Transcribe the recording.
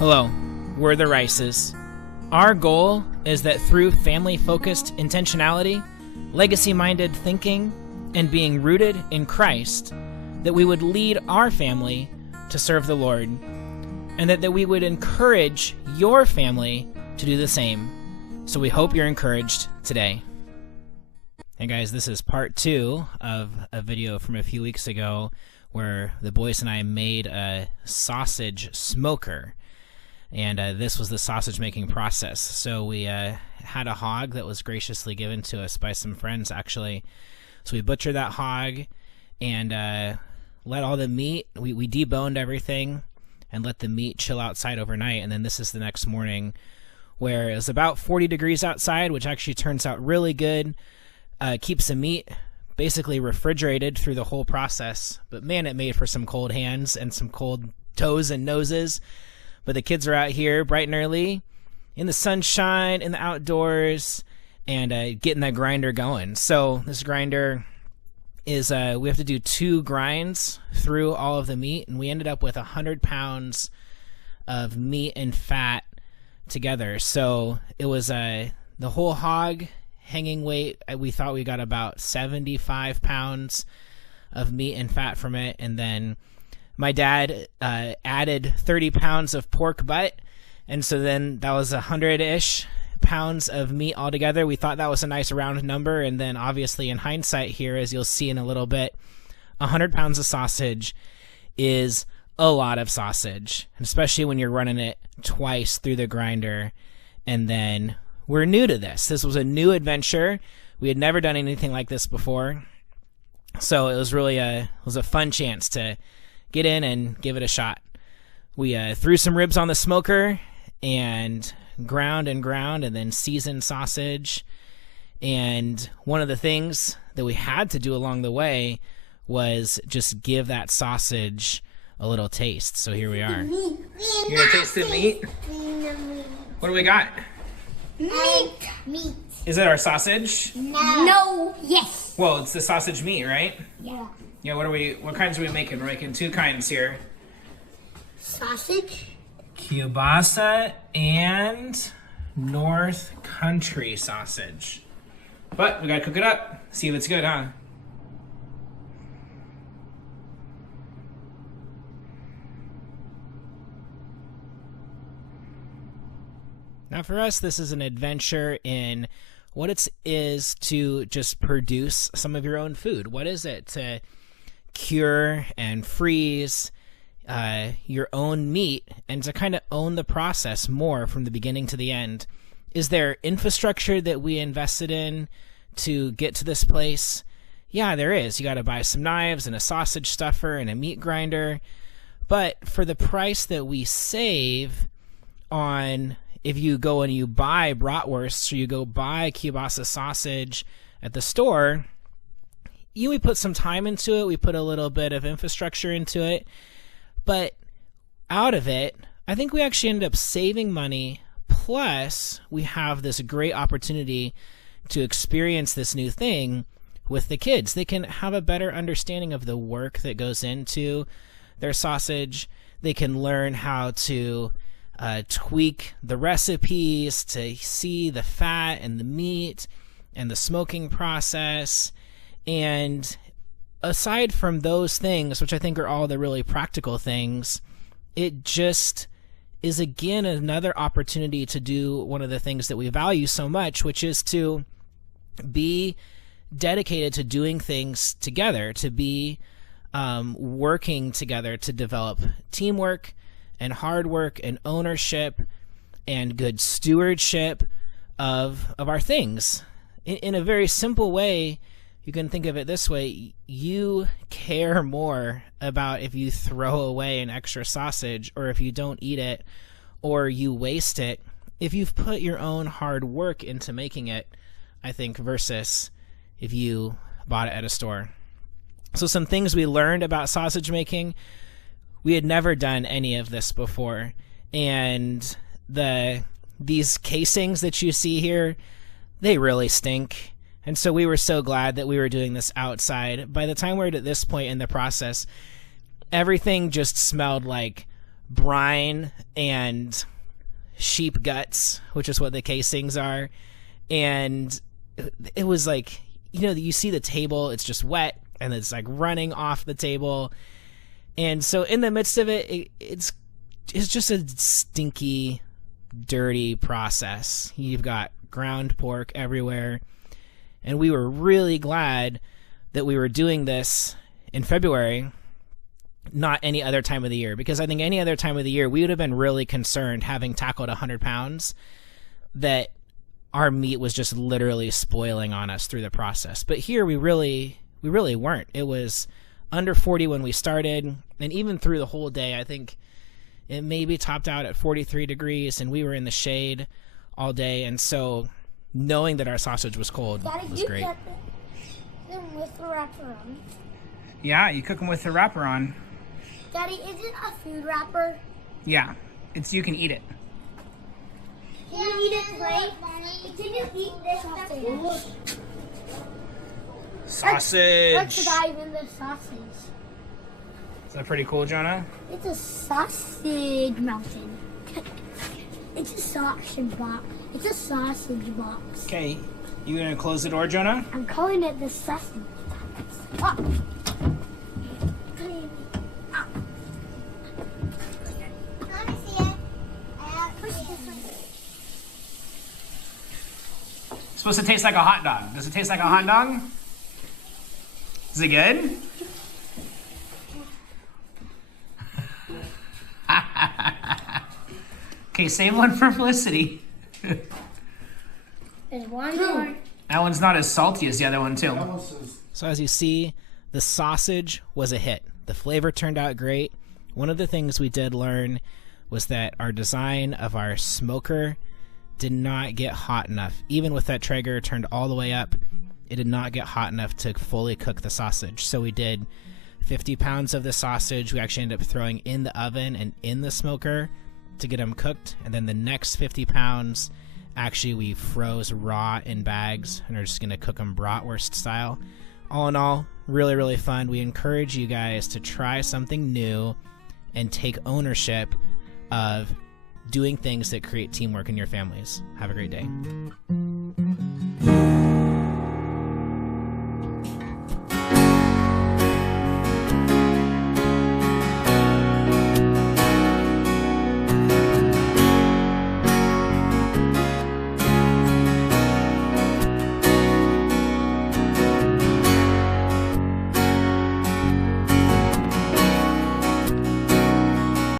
Hello, we're the Rices. Our goal is that through family-focused intentionality, legacy-minded thinking, and being rooted in Christ, that we would lead our family to serve the Lord, and that we would encourage your family to do the same. So we hope you're encouraged today. Hey guys, this is part 2 of a video from a few weeks ago where the boys and I made a sausage smoker. And this was the sausage making process. So we had a hog that was graciously given to us by some friends, actually. So we butchered that hog and let all the meat, we deboned everything and let the meat chill outside overnight. And then this is the next morning where it was about 40 degrees outside, which actually turns out really good. Keeps the meat basically refrigerated through the whole process. But man, it made for some cold hands and some cold toes and noses. But the kids are out here bright and early in the sunshine, in the outdoors, and getting that grinder going. So this grinder is, we have to do 2 grinds through all of the meat, and we ended up with 100 pounds of meat and fat together. So it was the whole hog hanging weight. We thought we got about 75 pounds of meat and fat from it, and then my dad added 30 pounds of pork butt, and so then that was 100-ish pounds of meat altogether. We thought that was a nice round number, and then obviously in hindsight here, as you'll see in a little bit, 100 pounds of sausage is a lot of sausage, especially when you're running it twice through the grinder. And then we're new to this. This was a new adventure. We had never done anything like this before, so it was really a fun chance to get in and give it a shot. We threw some ribs on the smoker and ground and then seasoned sausage. And one of the things that we had to do along the way was just give that sausage a little taste. So here we are. You gonna taste the meat? What do we got? Meat. Is it our sausage? No. Yes. Well, it's the sausage meat, right? Yeah. Yeah, what kinds are we making? We're making 2 kinds here. Sausage. Kielbasa and North Country sausage. But we gotta cook it up. See if it's good, huh? Now for us, this is an adventure in what it is to just produce some of your own food. What is it to cure and freeze your own meat and to kind of own the process more from the beginning to the end? Is there infrastructure that we invested in to get to this place? Yeah, there is. You got to buy some knives and a sausage stuffer and a meat grinder. But for the price that we save on, if you go and you buy bratwurst or you go buy kielbasa sausage at the store, we put some time into it. We put a little bit of infrastructure into it. But out of it, I think we actually ended up saving money. Plus, we have this great opportunity to experience this new thing with the kids. They can have a better understanding of the work that goes into their sausage. They can learn how to tweak the recipes to see the fat and the meat and the smoking process. And aside from those things, which I think are all the really practical things, it just is again another opportunity to do one of the things that we value so much, which is to be dedicated to doing things together, to be working together to develop teamwork and hard work and ownership and good stewardship of our things. In a very simple way, you can think of it this way: you care more about if you throw away an extra sausage or if you don't eat it or you waste it if you've put your own hard work into making it, I think, versus if you bought it at a store. So some things we learned about sausage making: we had never done any of this before, and these casings that you see here, they really stink. And so we were so glad that we were doing this outside. By the time we're at this point in the process, everything just smelled like brine and sheep guts, which is what the casings are. And it was like, you see the table, it's just wet and it's like running off the table. And so in the midst of it's just a stinky, dirty process. You've got ground pork everywhere. And we were really glad that we were doing this in February, not any other time of the year, because I think any other time of the year we would have been really concerned, having tackled 100 pounds, that our meat was just literally spoiling on us through the process. But here we really weren't. It was under 40 when we started, and even through the whole day, I think it maybe topped out at 43 degrees, and we were in the shade all day. And so knowing that our sausage was cold was great. Daddy, you them with the wrapper on. Yeah, you cook them with the wrapper on. Daddy, is it a food wrapper? Yeah, you can eat it. Can you eat it plain? Can you eat this sausage? Sausage! Let's dive in the sausage. Is that pretty cool, Jonah? It's a sausage mountain. It's a sausage box. It's a sausage box. Okay, you gonna close the door, Jonah? I'm calling it the sausage box. Oh. It's supposed to taste like a hot dog. Does it taste like a hot dog? Is it good? Okay, save one for Felicity. There's one more. That one's not as salty as the other one, too. So as you see, the sausage was a hit. The flavor turned out great. One of the things we did learn was that our design of our smoker did not get hot enough. Even with that Traeger turned all the way up, it did not get hot enough to fully cook the sausage. So we did 50 pounds of the sausage. We actually ended up throwing in the oven and in the smoker to get them cooked. And then the next 50 pounds, actually we froze raw in bags and are just going to cook them bratwurst style. All in all, really, really fun. We encourage you guys to try something new and take ownership of doing things that create teamwork in your families. Have a great day.